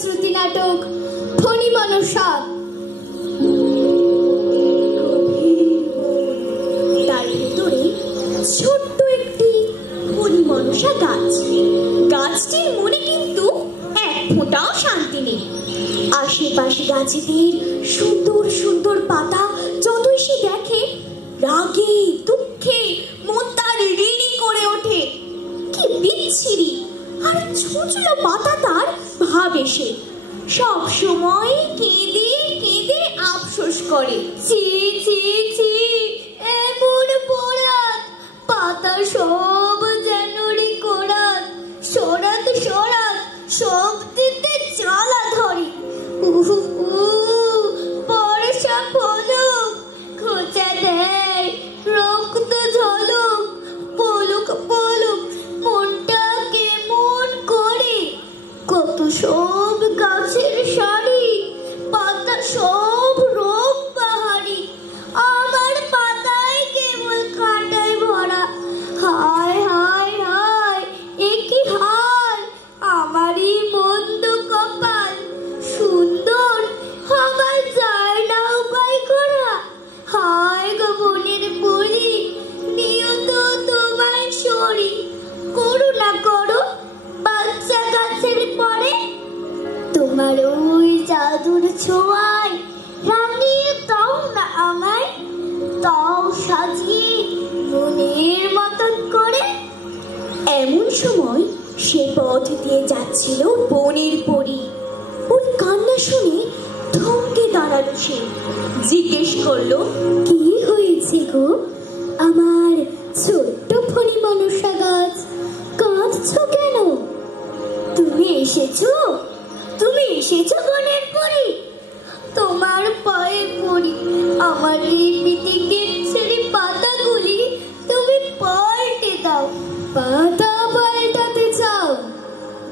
শ্রুতি নাটক ফণী মনসা। তার ভেতরে ছোট্ট একটি ফণী মনসা গাছ। গাছটির মনে কিন্তু এক ফোঁটাও শান্তি নেই। আশেপাশে গাছেদের সুন্দর সুন্দর পাতা যতই সে দেখে, রাগে দুঃখে মন তার রিরি করে ওঠে। কি বিচ্ছিরি আর ছোচলো পাতা তার ভাবে। সে সব সময় কেঁদে কেঁদে আফসোস করে, ছি ছি ছি, এমন পরাত, পাতা সব যেন রে কোরাত, সরাত সরাত শব্দতে জ্বালা ধরে। বর্ষা পলক খোঁচা দেয়, রক্ত ঝলক, পলক পলক মনটা কেমন করে। কত সব গাছের সারি, পাতা সব রোগ বাহারি, আমার পাতায় কেবল কাঁটায় ভরা। হায় হায় হায়, এ কি হাল, আমারই মন্দ কপাল। সুন্দর আমার যায় না উপায় করা। হায় গো বনের বলি, নিয়ত তোমার শরী, করুণা করো বাচ্চা গাছের পরে। তোমার ওই জাদুর ছোঁয়ায় রাঙিয়ে দাও না আমায়, তাও সাজিয়ে মনের মতন করে। এমন সময় সে পথ দিয়ে যাচ্ছিল বনের পরী। ওর কান্না শুনে থমকে দাঁড়ালো সে। জিজ্ঞেস করলো, কি হয়েছে গো আমার ছোট্ট ফণী মনসা গাছ, কাঁদছো কেন? তুমি এসেছো, তুমি এসেছো বনের পরী? তোমার পায়ে পড়ি, আমার এই পিটিকের ছেড়ে পাতাগুলি তুমি পাল্টে দাও। পাতা পাল্টাতে চাও?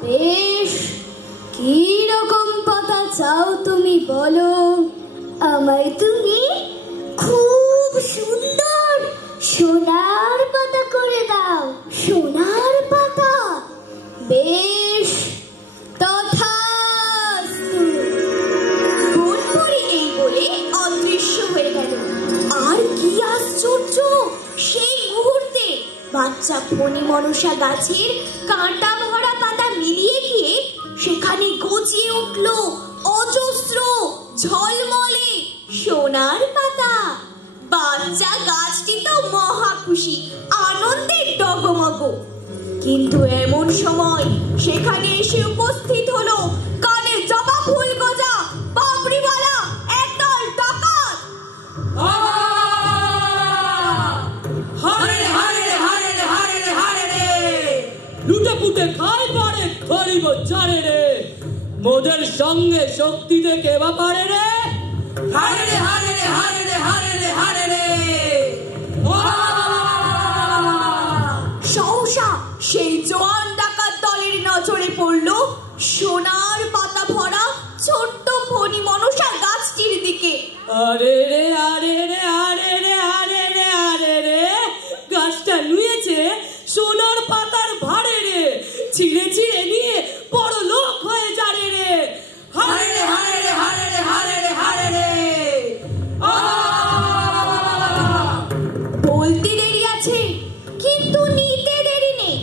বেশ, কি রকম পাতা চাও তুমি বলো। আমায় তুমি খুব সুন্দর সোনার পাতা করে দাও। সোনার পাতা? বেশ, তথাস্তু। বনপরী এই বলে অদৃশ্য হয়ে গেল। আর কি আশ্চর্য, সেই মুহূর্তে বাচ্চা ফণী মনসা গাছের কাঁটা ভরা পাতা মিলিয়ে গিয়ে সেখানে গজিয়ে উঠল অজস্র ঝলমলে সোনার পাতা। বাচ্চা গাছটি তো মহা খুশি, আনন্দে ডগমগ। কিন্তু এমন সময় সেখানে এসে উপস্থিত হলো কানে জবা ফুল গজা পাপড়িওয়ালা একদল ডাকাত। হারে হারে হারে হারে হারে রে, লুটে পুটে খাই পারে ধরিব চারে রে, মোদের সঙ্গে শক্তি দেখে বাপারে রে। হারে রে হারে রে হারে রে হারে রে হারে রে। সহসা সেই জোয়ান ডাকাত দলের নজরে পড়ল সোনার পাতা ভরা ছোট্ট ফণী মনসা গাছটির দিকে। আরে রে আরে রে আরে রে আরে রে আরে রে, গাছটা নুয়েছে সোনার পাতার ভারে রে, ছিঁড়ে ছিঁড়ে নিয়ে বড় লোক হয়ে যারে রে। হারে রে হারে রে হারে রে হারে রে হারে রে। বলতে দেরি আছে, কিন্তু নিতে দেরি নেই।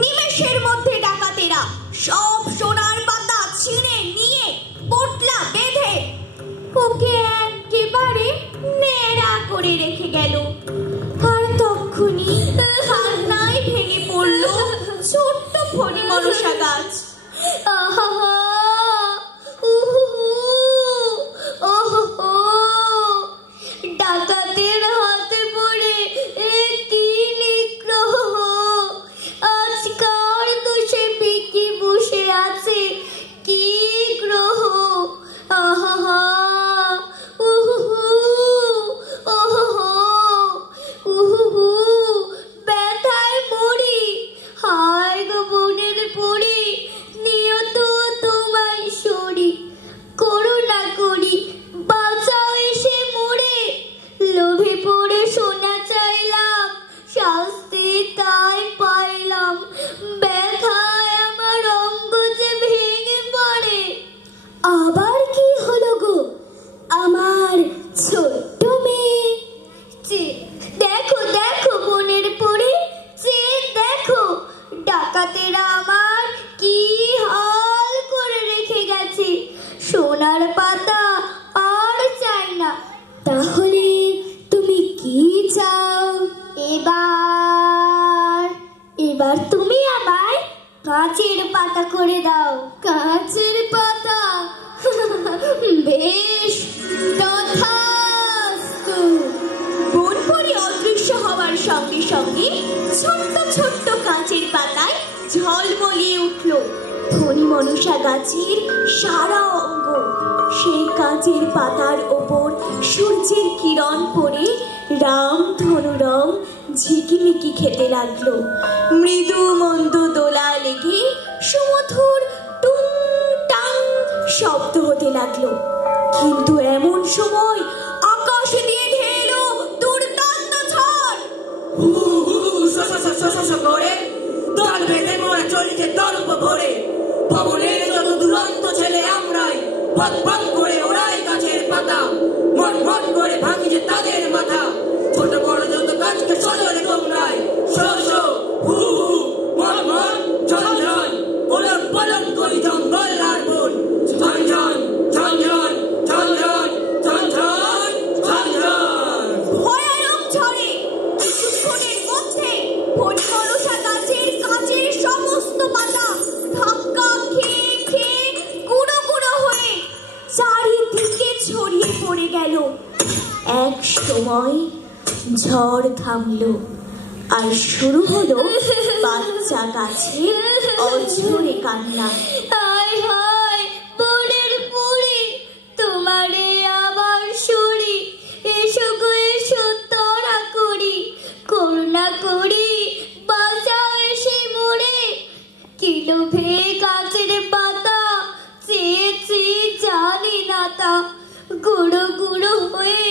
নিমেষের মধ্যে ডাকাতেরা সব সোনার পাতা ছিঁড়ে নিয়ে পোটলা বেঁধে ওকে একেবারে নেড়া করে রেখে গেল। আর তখনই চাও? এবার তুমি আমায় কাঁচের পাতা করে দাও। কাঁচের পাতা? বেশ, তথাস্তু। বনপরি অদৃশ্য হওয়ার সঙ্গে সঙ্গে ছোট্ট ছোট্ট কাঁচের পাতায় ঝলমলিয়ে উঠল ফণী মনসা গাছের সারা অঙ্গ। সেই কাঁচের পাতার ওপর সূর্যের কিরণ পড়ে রাম ধনু রং ঝিকিমিকি খেতে লাগলো। মৃদু মন্দ দোলা লেগে সুমধুর টুং টাং শব্দ হতে লাগলো। কিন্তু এমন সময় আকাশ দিয়ে ঢেলো দুর্দান্ত ঝড়। করে দল বেঁধে মোড়া চলিতে দর্প ভরে, ভবনের যত দুরন্ত ছেলে আমরাই পথ পথ করে ওরাই গাছের পাতা, মন মন করে ভাঙি যে তাদের মাথা। ছোট বড় যত গাছকে সজরে তোমরাই শো শো হু হু মন মন ঝন ঝন পলক পলক করি জঙ্গল আর বন। ঝন ঝন ঝন ঝন ঝন ঝন ঝন ঝন ঝন ঝন। ভয়ানক ঝড়ে কিছুক্ষণের মধ্যে ফণী মনসা গাছের কাঁচের সমস্ত পাতা ধাক্কা খেয়ে খেয়ে গুঁড়ো গুঁড়ো হয়ে চারিদিকে ছড়িয়ে পড়ে গেল। এক সময় ঝড় থামলো আর শুরু হলো বাচ্চা গাছের অঝরে কান্না। হায় হায় বনের পুরী, তোমারে আবার সরি, এসো গো এসো তরা করি, করুণা করি বাঁচাও এসে মোরে। কি লোভে গাছের পাতা চেয়েছি জানি না তা, গুঁড়ো গুঁড়ো হয়ে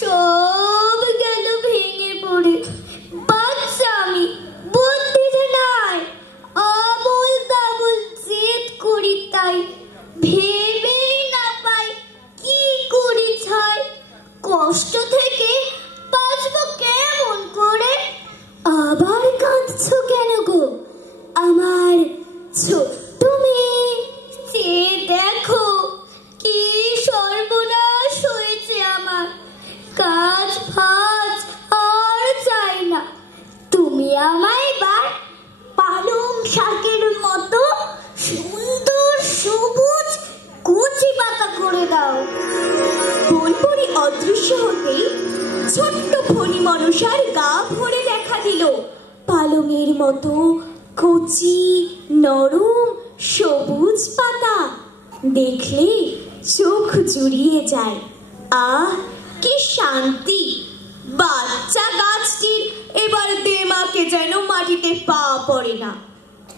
সব গেল ভেঙে পড়ে। বাচ্চা আমি, বুদ্ধিতে নাই, আবল তাবল জেদ করি তাই, ভেবেই না পাই কি করি ছাই। কষ্ট থেকে বাঁচবো কেমন করে? আবার কাঁদছো কেন গো আমার ছোট্ট মেয়ে? সে দেখো কি সর্বনাশ হয়েছে আমার, কাজ ফাজ আর চাই না। তুমি আমায় এবার পালং শাকের মতো সুন্দর সবুজ কচি পাতা করে দাও। বনপরি অদৃশ্য হতেই ছোট্ট ফণী মনসার গা ভরে দেখা দিল পালংয়ের মতো কচি নরম সবুজ পাতা। দেখলে চোখ জুড়িয়ে যায়। আহ কি শান্তি! বাচ্চা গাছটির এবার দেমাকে যেন মাটিতে পা পড়ে না।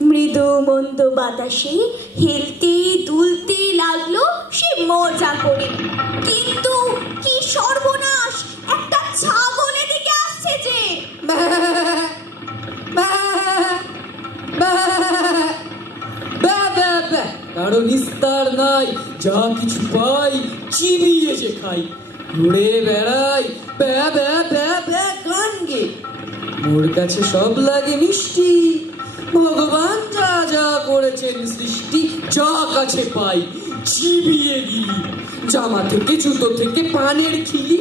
মৃদু মন্দ বাতাসে হেলতে দুলতে লাগলো সে মজা করে। কিন্তু কি সর্বনাশ! একটা ছাগল এদিকে আসছে যে। কারো নিস্তার নাই, যা কিছু পাই চিবিয়ে যে খাই, ঘুরে বেড়াই গান গে। মোর কাছে সব লাগে মিষ্টি, ভগবান যা যা করেছেন সৃষ্টি, যা কাছে পাই চিবিয়ে গিলি। জামা থেকে জুতো থেকে পানের খিলি,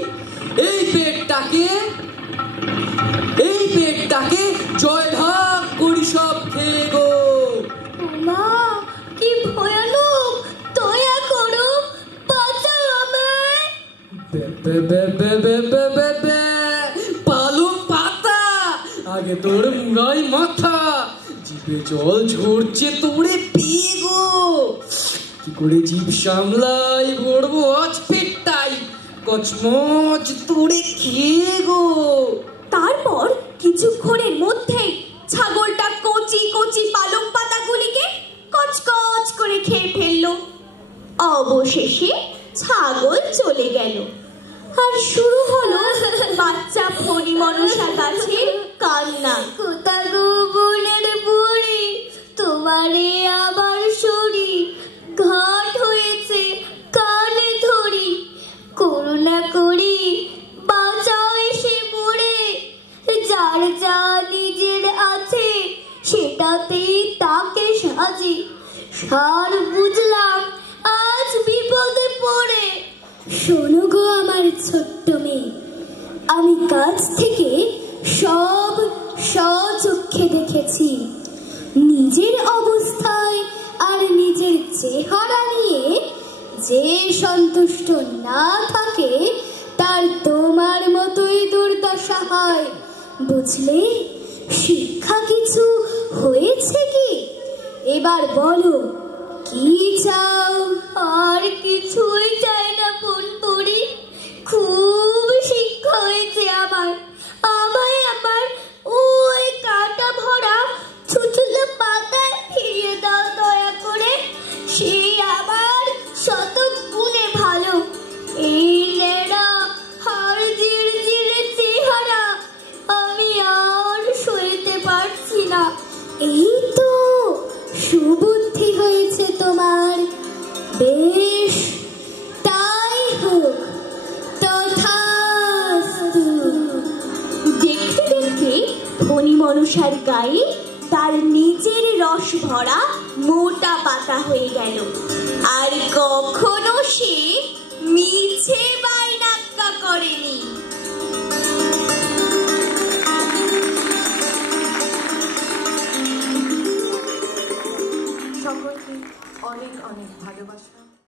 এই পেটটাকে জয় ঢাক করি সব খেয়ে গো। মা কি ভয়ানক, দয়া করো, বাঁচাও আমায়। পালং পাতা, আগে তোর মুড়াই মাথা, জিভে জল ঝরছে তোরে পেয়ে গো। কি করে জিভ সামলাই, ভরবো আজ পেটটাই কচমচ তোরে খেয়ে গো। তারপর কিছুক্ষণের মধ্যেই ছাগলটা কচি কচি পালং পাতাগুলিকে কচকচ করে খেয়ে ফেললো। অবশেষে ছাগল চলে গেল আর শুরু হলো বাচ্চা ফণী মনসা গাছের কান্না। কোথা গো বনের বুড়ি, তোমারে আবার সরি, ঘাট হয়েছে কানে ধরি, করুণা করি বাঁচাও এসে মোরে। যার যা নিজের আছে সেটাতেই তাকে সাজি, সার বুঝলাম আজ বিপদে পড়ে। শোনো গো আমার ছোট্ট মেয়ে, আমি কাছ থেকে সব স্বচক্ষে দেখেছি। নিজের অবস্থায় আর নিজের চেহারা নিয়ে যে সন্তুষ্ট না থাকে তার তোমার মতোই দুর্দশা হয়, বুঝলে? শিক্ষা কিছু হয়েছে কি? এবার বলো, কি চাও? আর কিছুই চাই না বোন পড়ি, খুব শিক্ষা হয়েছে আমার। আমায় আমার ওই কাঁটা ভরা ছুচুলো পাতায় ফিরিয়ে দাও দয়া করে, সেই আমার শত গুণে ভালো। এই নেড়া হাড় জিরজিরে চেহারা আমি আর সইতে পারছি না। এই তো সুবুদ্ধি হয়েছে তোমার, বেশ তাই হোক, তথাস্তু। দেখতে দেখতে ধনী মনসার গায়ে তার নিজের রস ভরা মোটা পাতা হয়ে গেল, আর কখনো সে